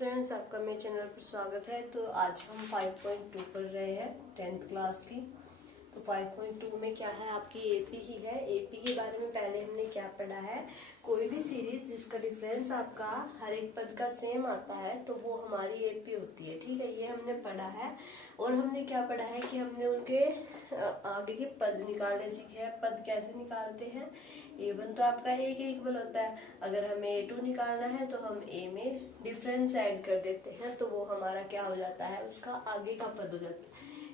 Friends, आपका मेरे channel पर स्वागत है। तो आज हम 5.2 पढ़ रहे हैं 10th क्लास की। तो 5.2 में क्या है, आपकी एपी ही है। एपी के बारे में पहले हमने क्या पढ़ा है, कोई भी सीरीज जिसका डिफरेंस आपका हर एक पद का सेम आता है तो वो हमारी एपी होती है। ठीक है, ये हमने पढ़ा है। और हमने क्या पढ़ा है कि हमने उनके आगे के पद निकालने सीखे हैं। पद कैसे निकालते हैं, A1 तो आपका A के इक्वल होता है। अगर हमें A2 निकालना है तो हम A में डिफरेंस ऐड कर देते हैं तो वो हमारा क्या हो जाता है, उसका आगे का पद हो जाता है।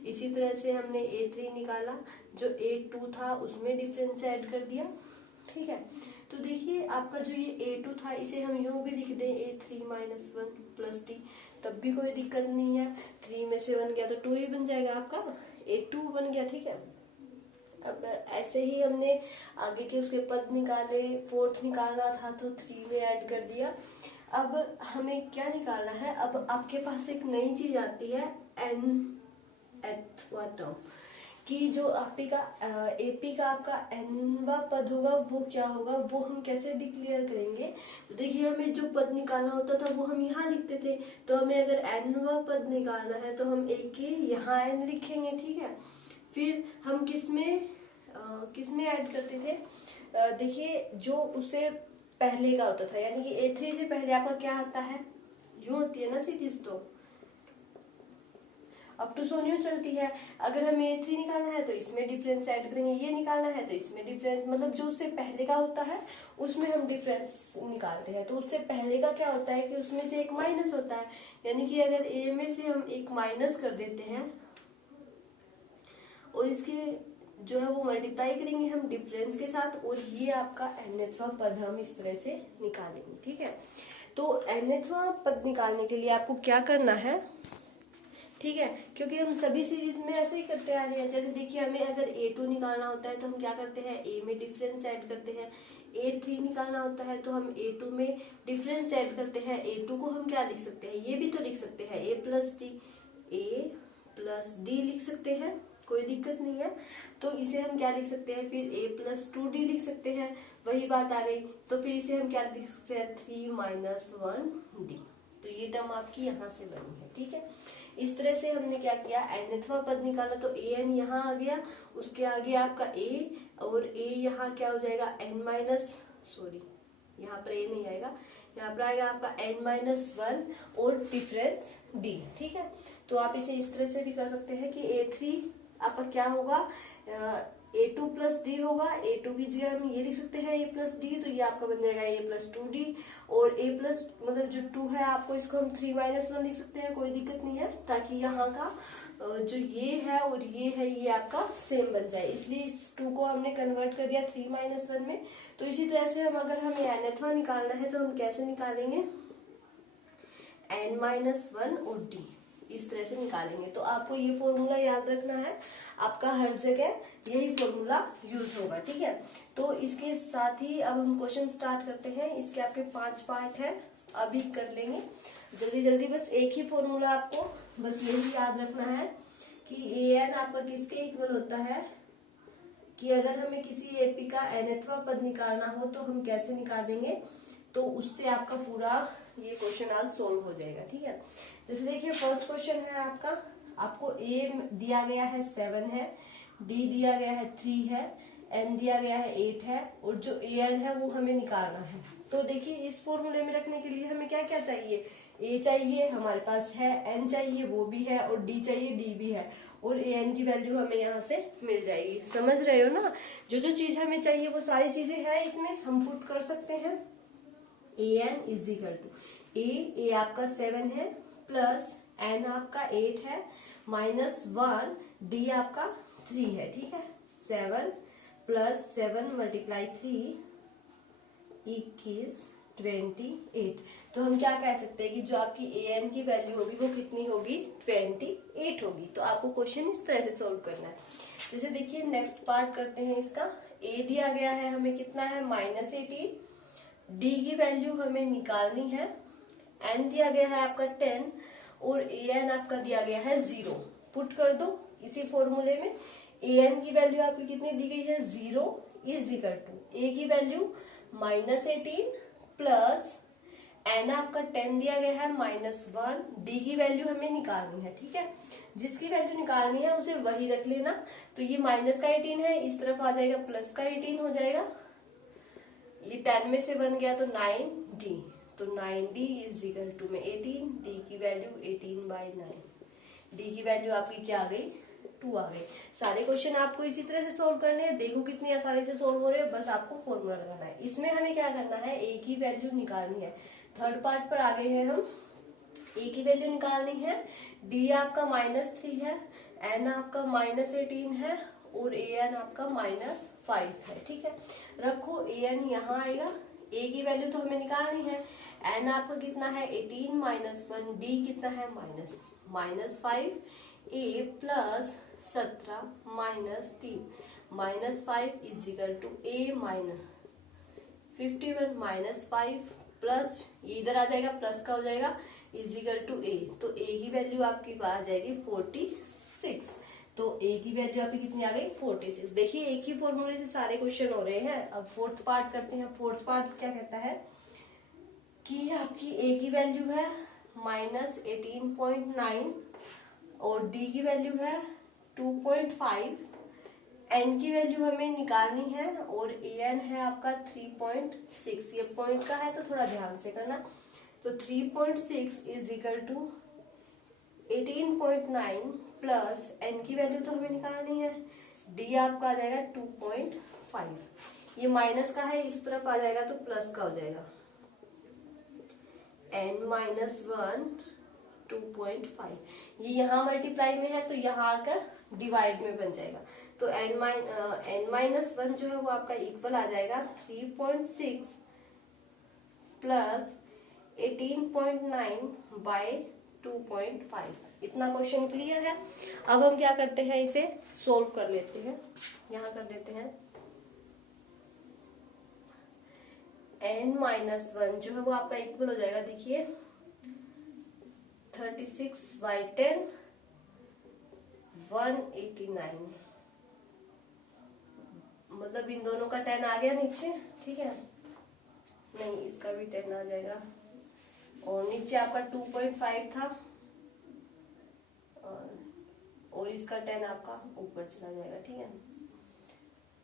इसी तरह से हमने A3 निकाला, जो A2 था उसमें डिफरेंस ऐड कर दिया। ठीक है, तो देखिए आपका जो ये A2 था इसे हम यूं भी लिख दें A3 - 1 + D, तब भी कोई दिक्कत नहीं है। 3 में से 1 गया तो 2 ही बन जाएगा, आपका A2 बन गया। ठीक है, अब ऐसे ही हमने आगे के उसके पद निकाले। 4th निकालना था तो 3 में ऐड कर दिया। अब हमें क्या निकालना है, अब आपके पास एक नई चीज आती है nth टर्म कि जो आपका एपी का आपका nवा पद होगा वो क्या होगा, वो हम कैसे डिक्लेयर करेंगे। तो देखिए हमें जो पद निकालना होता था वो हम यहाँ लिखते थे, तो हमें अगर nवा पद निकालना है तो हम एक के यहाँ n लिखेंगे। ठीक है, फिर हम किसमें ऐड करते थे, देखिए जो उससे पहले का होता था, यानी कि A3 से पहले आपका क्या आता है, यूं होती है ना सीरीज, तो अब टू सो न्यू चलती है। अगर हमें A3 निकालना है तो इसमें डिफरेंस ऐड करेंगे, ये निकालना है तो इसमें डिफरेंस, मतलब जो उससे पहले का होता है उसमें हम डिफरेंस निकालते हैं। तो उससे पहले का क्या होता है कि उसमें से एक माइनस होता है, यानी कि अगर A में से हम एक माइनस कर देते हैं और इसके जो है वो मल्टीप्लाई करेंगे हम डिफरेंस के साथ, और ये आपका nthवां पद हम इस तरह से निकालेंगे। ठीक है, तो nthवां पद निकालने के लिए आपको क्या करना है, ठीक है, क्योंकि हम सभी सीरीज में ऐसे ही करते आ रहे हैं। जैसे देखिए हमें अगर A2 निकालना होता है तो हम क्या करते हैं, A में डिफरेंस ऐड करते हैं। A3 निकालना होता है तो हम A2 में डिफरेंस ऐड करते हैं। A2 को हम क्या लिख सकते हैं, ये भी तो लिख सकते हैं A + D लिख सकते हैं, कोई दिक्कत नहीं है। तो इसे हम क्या लिख सकते हैं, फिर A + 2D लिख सकते हैं, वही बात आ गई। तो फिर इसे हम क्या लिख सकते हैं, 3 - 1D। तो ये टर्म आपकी यहाँ से बनी है। ठीक है, इस तरह से हमने क्या किया, nthवां पद निकाला तो an यहाँ आ गया, उसके आगे आपका a, और a यहाँ क्या हो जाएगा यहाँ पर a नहीं आएगा, यहाँ पर आएगा आपका n-1 और डिफरेंस d। ठीक है, तो आप इसे इस तरह से भी कर सकते हैं कि A3 आपका क्या होगा, A2 + D होगा। A2 की जगह हम ये लिख सकते हैं A + D, तो ये आपका बन जाएगा A + 2D। और A प्लस मतलब जो 2 है आपको, इसको हम 3 - 1 लिख सकते हैं, कोई दिक्कत नहीं है, ताकि यहाँ का जो ये है और ये है ये आपका सेम बन जाए। इसलिए इस 2 को हमने कन्वर्ट कर दिया 3 - 1 में। तो इसी तरह से हम अगर हमें nthवां निकालना है तो हम कैसे निकालेंगे, n-1 और D इस तरह से निकालेंगे। तो आपको ये फॉर्मूला याद रखना है, आपका हर जगह यही फॉर्मूला यूज होगा। ठीक है, तो इसके साथ ही अब हम क्वेश्चन स्टार्ट करते हैं। इसके आपके 5 पार्ट है, अभी कर लेंगे जल्दी जल्दी। बस एक ही फॉर्मूला आपको बस यही याद रखना है कि an आपका किसके इक्वल होता है, कि अगर हमें किसी एपी का nthवां पद निकालना हो तो हम कैसे निकालेंगे, तो उससे आपका पूरा ये क्वेश्चन आज सोल्व हो जाएगा। ठीक है, जैसे देखिए फर्स्ट क्वेश्चन है आपको A दिया गया है 7 है, D दिया गया है 3 है, N दिया गया है 8 है, और जो AN है वो हमें निकालना है। तो देखिए इस फॉर्मूले में रखने के लिए हमें क्या क्या चाहिए, A चाहिए हमारे पास है, N चाहिए वो भी है, और D चाहिए D भी है, और AN की वैल्यू हमें यहाँ से मिल जाएगी। समझ रहे हो ना, जो जो चीज हमें चाहिए वो सारी चीजें हैं इसमें, हम पुट कर सकते हैं। AN = A आपका 7 है, प्लस N आपका 8 है, -1 D आपका 3 है। ठीक है, 7 + 7 × 3 = 28। तो हम क्या कह सकते हैं कि जो आपकी AN की वैल्यू होगी वो कितनी होगी, 28 होगी। तो आपको क्वेश्चन इस तरह से सोल्व करना है। जैसे देखिए नेक्स्ट पार्ट करते हैं इसका। A दिया गया है हमें कितना है, -18, D की वैल्यू हमें निकालनी है, N दिया गया है आपका 10, और AN आपका दिया गया है 0। पुट कर दो इसी फॉर्मूले में। AN की वैल्यू आपकी कितनी दी गई है, 0 = A की वैल्यू -18 प्लस एन आपका 10 दिया गया है -1, डी की वैल्यू हमें निकालनी है, ठीक है। जिसकी वैल्यू निकालनी है उसे वही रख लेना। तो ये माइनस का 18 है, इस तरफ आ जाएगा प्लस का 18 हो जाएगा। ये 10 में से बन गया तो 9d, तो 9d इज इक्वल टू में 18, डी की वैल्यू 18/9, डी की वैल्यू आपकी क्या आ गई 2 आ गई। सारे क्वेश्चन आपको इसी तरह से सोल्व करने हैं। देखो कितनी आसानी से सोल्व हो रहे हैं, बस आपको फॉर्मूला लगाना है। इसमें हमें क्या करना है, ए की वैल्यू निकालनी है। थर्ड पार्ट पर आ गए हैं हम। ए की वैल्यू निकालनी है, डी आपका -3 है, एन आपका -18 है और ए एन आपका -5 है, ठीक है। रखो ए एन यहाँ आएगा, ए की वैल्यू तो हमें निकालनी है। एन आपका कितना है 18 -1, डी कितना है -5, A plus 17 -3 -5 is equal to A -51 -5 plus इधर आ जाएगा प्लस का हो जाएगा इज इक्वल टू ए। तो ए की वैल्यू आपकी आ जाएगी 46। तो ए की वैल्यू आपकी कितनी आ गई 46। देखिए एक ही फॉर्मूले से सारे क्वेश्चन हो रहे हैं। अब फोर्थ पार्ट करते हैं। फोर्थ पार्ट क्या कहता है कि आपकी ए की वैल्यू है -18.9 और डी की वैल्यू है 2.5, एन की वैल्यू हमें निकालनी है और ए एन है आपका 3.6। ये पॉइंट का है तो थोड़ा ध्यान से करना। तो 3.6 is equal to 18.9 plus n की वैल्यू तो हमें निकालनी है, डी आपका आ जाएगा 2.5। ये माइनस का है, इस तरफ आ जाएगा तो प्लस का हो जाएगा n-1 2.5। ये यहाँ मल्टीप्लाई में है तो यहाँ आकर डिवाइड में बन जाएगा। तो n-1 जो है वो आपका इक्वल आ जाएगा 3.6 प्लस 18.9 बाय 2.5। इतना क्वेश्चन क्लियर है। अब हम क्या करते हैं, इसे सोल्व कर लेते हैं। यहाँ कर लेते हैं n-1 जो है वो आपका इक्वल हो जाएगा, देखिए 36/10 189, मतलब इन दोनों का 10 आ गया नीचे, ठीक है। नहीं, इसका भी 10 आ जाएगा और नीचे आपका 2.5 था और इसका 10 आपका ऊपर चला जाएगा, ठीक है।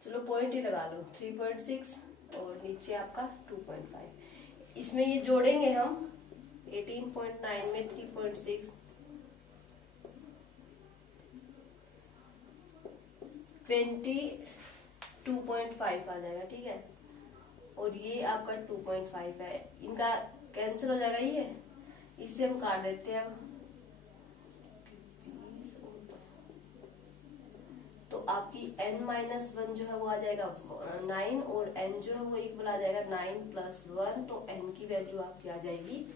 चलो पॉइंट ही लगा लो 3.6 और नीचे आपका 2.5। इसमें ये जोड़ेंगे हम 18.9 में 3.6 22.5 आ जाएगा, ठीक है। और ये आपका 2.5 है, इनका कैंसिल हो जाएगा, ये इससे हम काट देते हैं। तो आपकी n-1 जो है वो आ जाएगा 9 और n जो है वो इक्वल आ जाएगा 9 + 1, तो n की वैल्यू आपकी आ जाएगी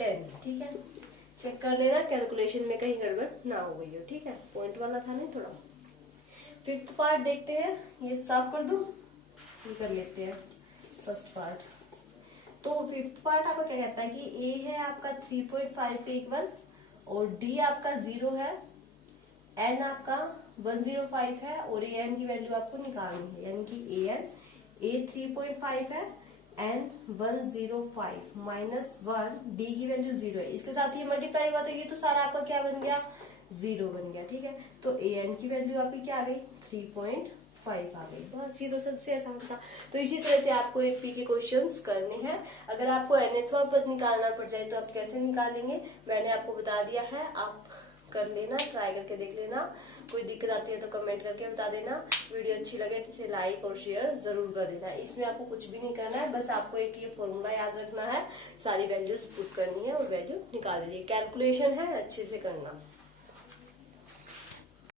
10, ठीक है। चेक कर लेना कैलकुलेशन में कहीं गड़बड़ ना हो गई हो, ठीक है। पॉइंट वाला था नहीं थोड़ा। फिफ्थ पार्ट देखते हैं, ये साफ कर दूं, ये कर लेते हैं फर्स्ट पार्ट। तो फिफ्थ पार्ट आपका क्या कहता है कि a है आपका 3.5 के इक्वल और d आपका 0 है, n आपका 105 है और a n की वैल्यू आपको निकालनी है, यानी कि a 3.5 है, n 105 -1, d की वैल्यू 0 है। इसके साथ ये मल्टीप्लाई हुआ तो ये तो सारा आपका क्या बन गया 0 बन गया, ठीक है। तो a n की वैल्यू आपकी क्या आ गई 3.5 आ गई। बस ये तो सबसे आसान था। तो इसी तरह से आपको एपी के क्वेश्चंस करने हैं। अगर आपको nthवां पद निकालना पड़ जाए तो आप कैसे निकालेंगे मैंने आपको बता दिया है, आप कर लेना, ट्राई करके देख लेना। कोई दिक्कत आती है तो कमेंट करके बता देना। वीडियो अच्छी लगे तो इसे लाइक और शेयर जरूर कर देना। इसमें आपको कुछ भी नहीं करना है, बस आपको एक ये फॉर्मूला याद रखना है, सारी वैल्यूज पुट करनी है और वैल्यू निकाल दीजिए। कैलकुलेशन है, अच्छे से करना।